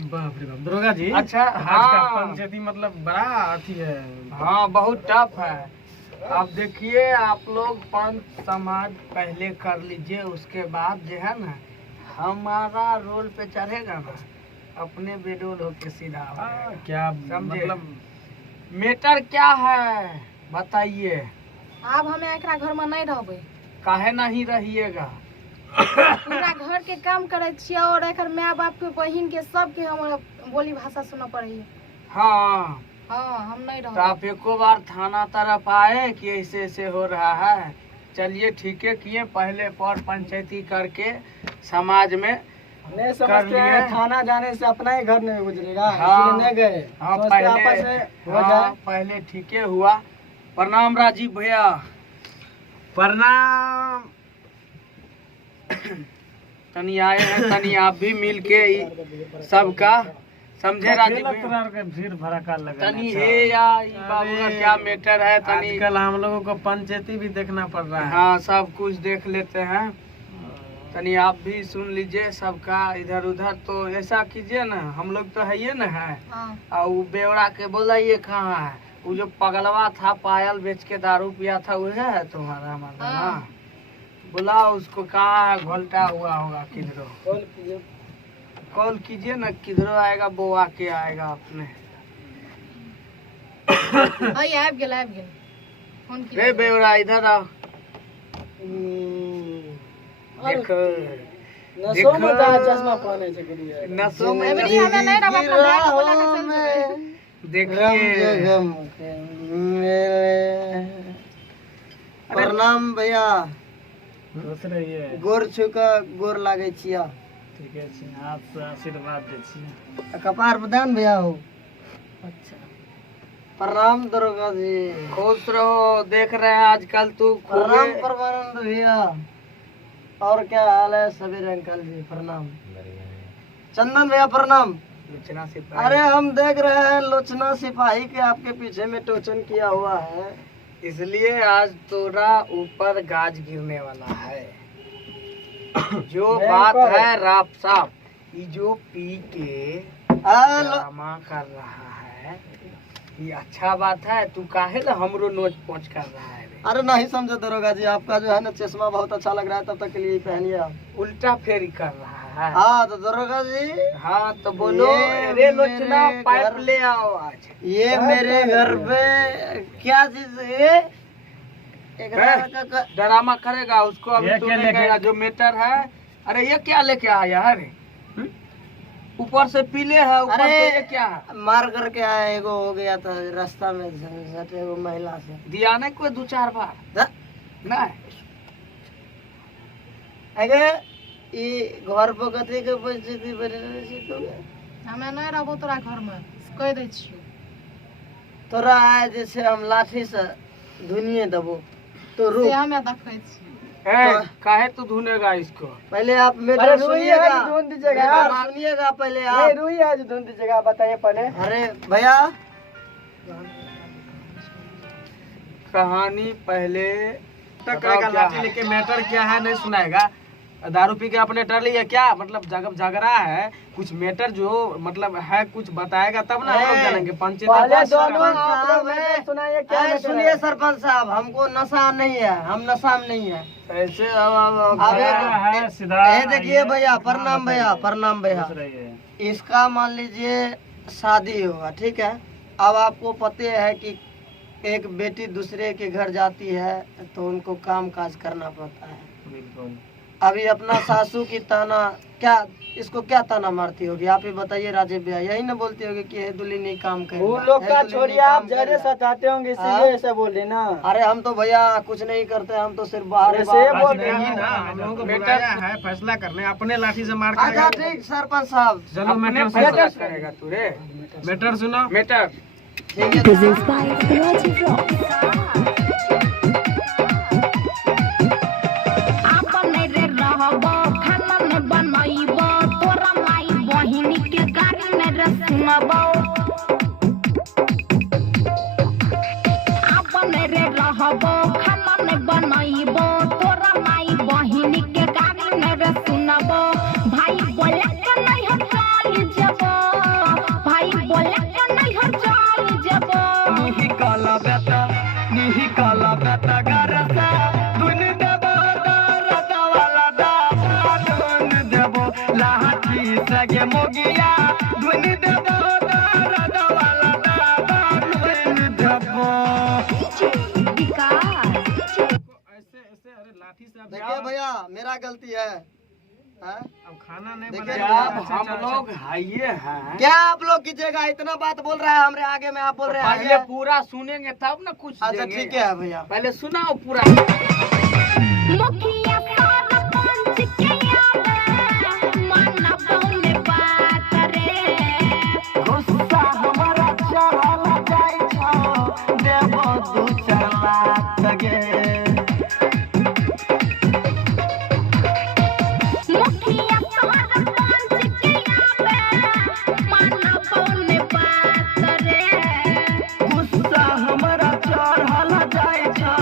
बाप रे बाप दरोगा जी। अच्छा आज का हाँ पंचायती मतलब बड़ा अथी है। हाँ बहुत टफ है। अब देखिए आप लोग पंच समाज पहले कर लीजिए, उसके बाद जो है ना हमारा रोल पे चढ़ेगा ना अपने बेडोल होके सीधा हो जाएगा। क्या समझे? मतलब मैटर क्या है बताइए। अब हमें एकरा घर में नहीं रहबै, काहे नहीं रहिएगा? पूरा घर के काम करे छियै और एकर माय बाप के बहिन के सबके हम बोली भाषा सुनऽ पड़े। हाँ हाँ हम नहीं तो रहबै। आप एको बार थाना तरफ आए कि ऐसे ऐसे हो रहा है। चलिए ठीक है किए, पहले पर पंचायती करके समाज में नहीं कर समझते लिए। हैं, थाना जाने से अपना ही घर नहीं गुजरेगा, हाँ। इसलिए नहीं गए। हाँ सोचते आपस में हो जाए। पहले ठीक है हुआ। प्रणाम राजीव भैया। प्रणाम। तनी आए हैं, तनी आप भी मिल के सबका समझे राजीव भैया। भीड़ भड़का लगा। तनी हे या ई बाबू का क्या मैटर है तनी। आजकल हम लोगों को पंचायती भी देखना पड़ रहा है। हाँ सब कुछ देख लेते हैं, तनी आप भी सुन लीजिए सबका इधर उधर। तो ऐसा कीजिए ना, हम लोग तो है ये ना है हाँ और वो बेवड़ा के बोलाइए कहाँ है। वो जो पगलवा था पायल बेच के दारू पिया था वह है तुम्हारा मर्दाना। हाँ। बुलाओ उसको, कहाँ है, घोलटा हुआ होगा किधरो। कॉल कीजिए ना, किधरो आएगा वो आके आएगा अपने। अय आबि गेल फोन की। रे बेवड़ा इधर आओ। देखो नसों में चश्मा पहने से गुड़िया। नसों में अबरी हमें नहीं रहबै, अपना भाई के बोला के चल जेबै। देखिए प्रणाम भैया, खुश रहिए। गोर छुका गोर लागे छिया। ठीके छै, हाथ से आशीर्वाद दे छियै। कपार प्रदान भैया हो। अच्छा प्रणाम दरोगा जी। खुश रहो। देख रहे हैं आजकल तू प्रणाम खूब परमानंद भैया। और क्या हाल है सबीर अंकल जी? प्रणाम। चंदन भैया प्रणाम। लोचना से अरे हम देख रहे हैं लोचना सिपाही के आपके पीछे में टोचन किया हुआ है। इसलिए आज तोरा ऊपर गाज गिरने वाला है। जो बात है राप साफ, ये जो पी के ड्रामा कर रहा है ये अच्छा बात है। तू काहे ना हमरो नोच पोच कर रहा है रे? अरे नहीं समझे दरोगा जी, आपका जो है ना चश्मा बहुत अच्छा लग रहा है, तब तक के लिए पहनिए आप। उल्टा फेरी कर रहा है। हाँ तो दरोगा जी, हाँ तो बोलो ये रे लोचना मेरे पाइप घर- ले आओ आज। ये मेरे घर पे क्या चीज है? एक लड़का का ड्रामा करेगा उसको अभी ये तू क्या नहीं लेके- कहेगा जो मैटर है। अरे ये क्या लेके आया है रे? ऊपर से पीले है, ऊपर अरे से ये क्या है? मार करके आया, एगो हो गया था रास्ता में झट एगो महिला से। दिया नहीं कोई 2-4 बार ध- नहीं। अगे ये घर पर कथी के परिस्थिति बनी रहे छी तू? हमें नहीं रहबो तोरा घर में, कह दै छियो। तोरा आए जैसे हम लाठी से धुनिए देबो तो से रुक। हमें देखै छी। काहे तू धुनेगा इसको? पहले आप मेरे अरे रुइए सुनिएगा, आज ढूंढ दीजिएगा मेरा यार। बात सुनिएगा पहले नहीं आप। रुई आज ढूंढ दीजिएगा, बताइए पहले। अरे भैया कहानी पहले तक बताओ कहेगा क्या लाठी है? लेके मैटर क्या है नहीं सुनाएगा। दारू पी के अपने डर लिया क्या मतलब जग रहा है कुछ मैटर जो मतलब है कुछ बताएगा तब ना हम लोग जानेंगे। पंचायत सुनाइए क्या? सुनिए सरपंच साहब, हमको नशा नहीं है, हम नशा में नहीं है। ऐसे ये देखिए भैया, प्रणाम भैया, प्रणाम भैया। इसका मान लीजिए शादी हुआ, ठीक है। अब आपको पता है कि एक बेटी दूसरे के घर जाती है तो उनको काम काज करना पड़ता है। बिल्कुल। अभी अपना सासू की ताना क्या, इसको क्या ताना मारती होगी आप ही बताइए राजीव भैया? यही ना बोलती होगी कि हे दुल्ही नहीं काम करे। वो लोग का छोड़िए, आप जरे सताते होंगे इसीलिए ऐसा बोल रहे ना। अरे हम तो भैया कुछ नहीं करते, हम तो सिर्फ बाहर ही ऐसे बाहर बोल रहते रहे हैं हैं। ना, हम लोगों को बुलाया है फैसला करने, अपने लाठी से मार अच्छा ठीक सरपंच साहब, चलो अपने मैटर फैसला सुनो। करेगा तू रे। मैटर सुनो। मैटर ठीक है। Presents by Rajiv Rock. अपने रे रहबो खाना में बनइबो तोरा माई बहिनी के गाड़ी में रे सुनबो। अपने रे रहबो खाना में बनइबो तोरा माई बहिनी के गाड़ी में रे सुनबो। भाई बोले के नहीं हम चल जबो। माई सगे मोगिया धुनी देबो दर्द वाला दादा धुनी देबो। ऐसे ऐसे अरे लाठी से आप देखिए भैया मेरा गलती है, हाँ? अब खाना नहीं देखिए, बनाया अब अच्छा, हम अच्छा, लोग हाइए हैं, क्या आप लोग कीजिएगा, इतना बात बोल रहा है हमरे आगे में, आप बोल रहे पहले हैं। पूरा सुनेंगे तब ना कुछ अच्छा देंगे। ठीक है भैया। पहले सुनाओ पूरा। मुखिया सरपंच के याद मन पौने बात रे, गुस्सा हमारा चढ़ल जाय छो देबो दू चार लाख गे। मुखिया सरपंच के याद मन पौने बात रे, गुस्सा हमारा चढ़ल जाय छो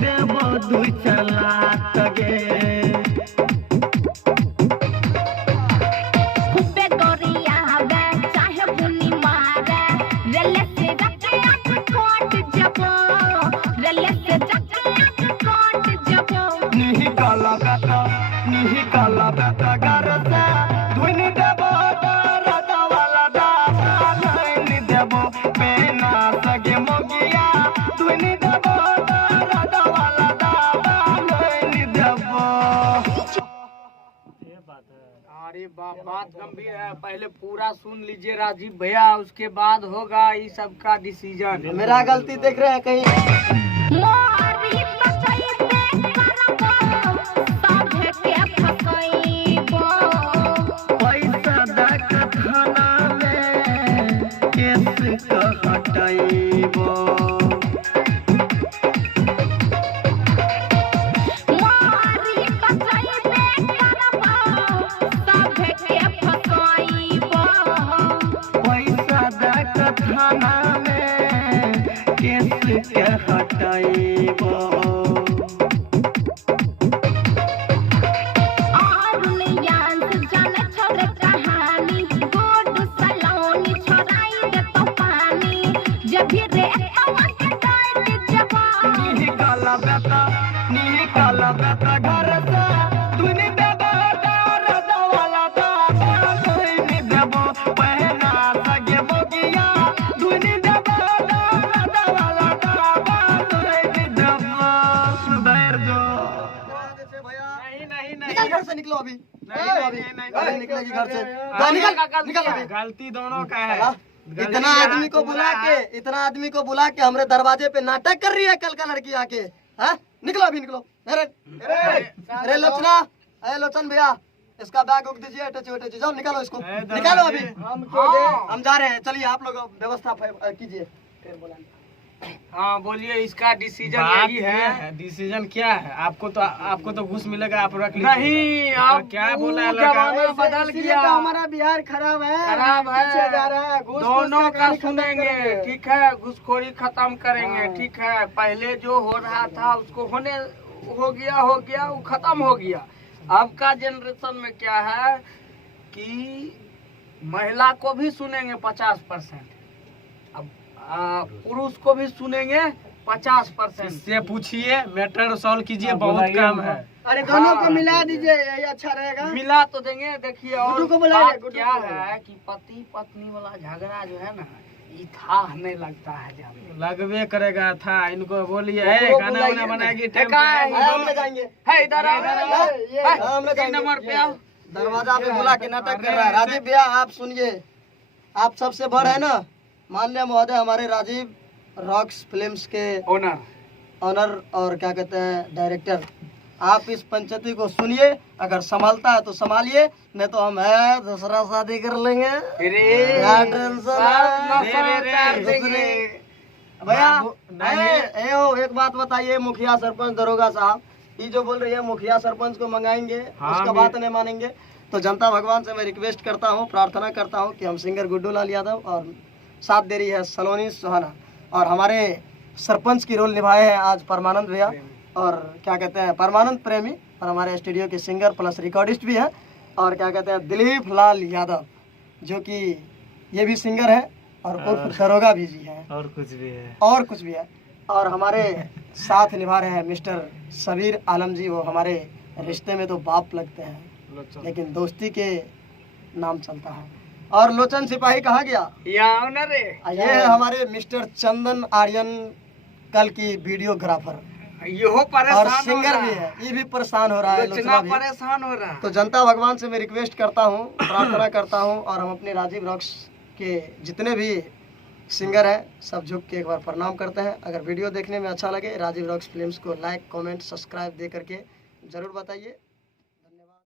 देबो दू चार लाख गे। खूबे गोरिया हवे चाहे बुनी मारे, रेले से जाके आँख कोट जबो, रेले से जाके आँख कोट जबो। निही काला बेटा घर से धुनी देबो दर्द वाला दादा नहीं देबो पेना सगे मोगिया धुनी देबो दर्द वाला दादा नहीं देबो। अरे बात गंभीर है, पहले पूरा सुन लीजिए राजीव भैया, उसके बाद होगा इस सब का डिसीजन। मेरा गलती देख रहे हैं कहीं? मोरी बचैते करबो, साभे के फसैबो। पैसा दक थाना में केस क हटाइबो। मोरी बचैते करबो, साभे के फसैबो। पैसा दक थाना में केस के हटाइबो। आरुनियान से जाने छोरे कहानी, गोड सलोनी छोराई दे तो पानी, जब भी रे तवा के डांट जबो। निही काला बेटा घर से धुनी देबो दर्द वाला दादा धुनी देबो पहना सगे मोगिया धुनी देबो दर्द वाला दादा धुनी देबो। सुधर जो। नहीं नहीं नहीं निकल घर से, निकलो अभी। अरे निकलेगी घर से, निकल अभी। गलती दोनों का है। हाँ? गलती इतना यहाँ आदमी को तो बुला बुरा के है। इतना आदमी को बुला के हमरे दरवाजे पे नाटक कर रही है कल का लड़की आके, हाँ? निकलो अभी निकलो। अरे लोचना, अरे लोचन भैया इसका बैग उग दीजिए, टच जाओ निकालो इसको, निकालो अभी। हम जा रहे हैं, चलिए आप लोग व्यवस्था कीजिए। हाँ बोलिए, इसका डिसीजन बात यही ये है। डिसीजन क्या है? आपको तो घूस मिलेगा, आप रख लीजिए। नहीं, तो आप क्या वो बोला है लड़का? जमाना बदल गया, हमारा बिहार खराब है, खराब पीछे जा रहा है। है, घूस दोनों का का खत्म सुनेंगे, करेंगे। ठीक है, घुसखोरी खत्म करेंगे, हाँ। ठीक है। पहले जो हो रहा था उसको हो गया, वो खत्म हो गया। अब का जनरेशन में क्या है कि महिला को भी सुनेंगे 50%, अब पुरुष को भी सुनेंगे 50%। इससे पूछिए, मैटर सॉल्व कीजिए, बहुत काम है। अरे दोनों हाँ। को मिला दीजिए, यही अच्छा रहेगा। मिला तो देंगे। देखिए, और गुड्डू को बुलाइए, बात गुड्डू क्या को बुलाइए। है कि पति पत्नी वाला झगड़ा जो है ना, ये था नहीं लगता है जब लगबे करेगा था। इनको बोलिए, ओकरो खाना बुलाइए वाना ना। बनाएगी, है का है? हम ले जाएंगे, है इधर आओ, हम ले जाएंगे। नंबर पे आओ। दरवाजा पे बुला के नाटक कर रहा है। राजीव भैया आप सुनिए, आप सबसे बड़ है ना, माननीय महोदय हमारे राजीव रॉक्स फिल्म्स के ओनर ऑनर और क्या कहते हैं डायरेक्टर, आप इस पंचायती को सुनिए, अगर संभालता है तो संभालिए, नहीं तो हम है दूसरा शादी कर लेंगे। क्या टेंशन है? भैया एक बात बताइए, मुखिया सरपंच दरोगा साहब, ये जो बोल रही है मुखिया सरपंच को मंगाएंगे, हाँ, उसका बात नहीं मानेंगे, तो जनता भगवान से मैं रिक्वेस्ट करता हूँ, प्रार्थना करता हूँ कि हम सिंगर गुड्डू लाल यादव और साथ दे रही है सलोनी सुहाना, और हमारे सरपंच की रोल निभाए हैं आज परमानंद भैया, और क्या कहते हैं परमानंद प्रेमी, और हमारे स्टूडियो के सिंगर प्लस रिकॉर्डिस्ट भी हैं, और क्या कहते हैं दिलीप लाल यादव, जो कि ये भी सिंगर है और उर्फ दरोगा भी जी हैं, और कुछ भी है। और हमारे साथ निभा रहे हैं मिस्टर सबीर आलम जी। वो हमारे रिश्ते में तो बाप लगते हैं, लेकिन दोस्ती के नाम चलता है। और लोचन सिपाही कहाँ गया? यहाँ ना रे। ये है हमारे मिस्टर चंदन आर्यन, कल की वीडियोग्राफर यो और परेशान हो सिंगर रहा भी है। ये भी परेशान हो रहा है, लोचना लोचना भी। परेशान हो रहा। तो जनता भगवान से मैं रिक्वेस्ट करता हूँ, प्रार्थना करता हूँ, और हम अपने राजीव रॉक्स के जितने भी सिंगर हैं सब झुक के एक बार प्रणाम करते हैं। अगर वीडियो देखने में अच्छा लगे राजीव रॉक्स फिल्म्स को लाइक, कमेंट, सब्सक्राइब दे करके ज़रूर बताइए।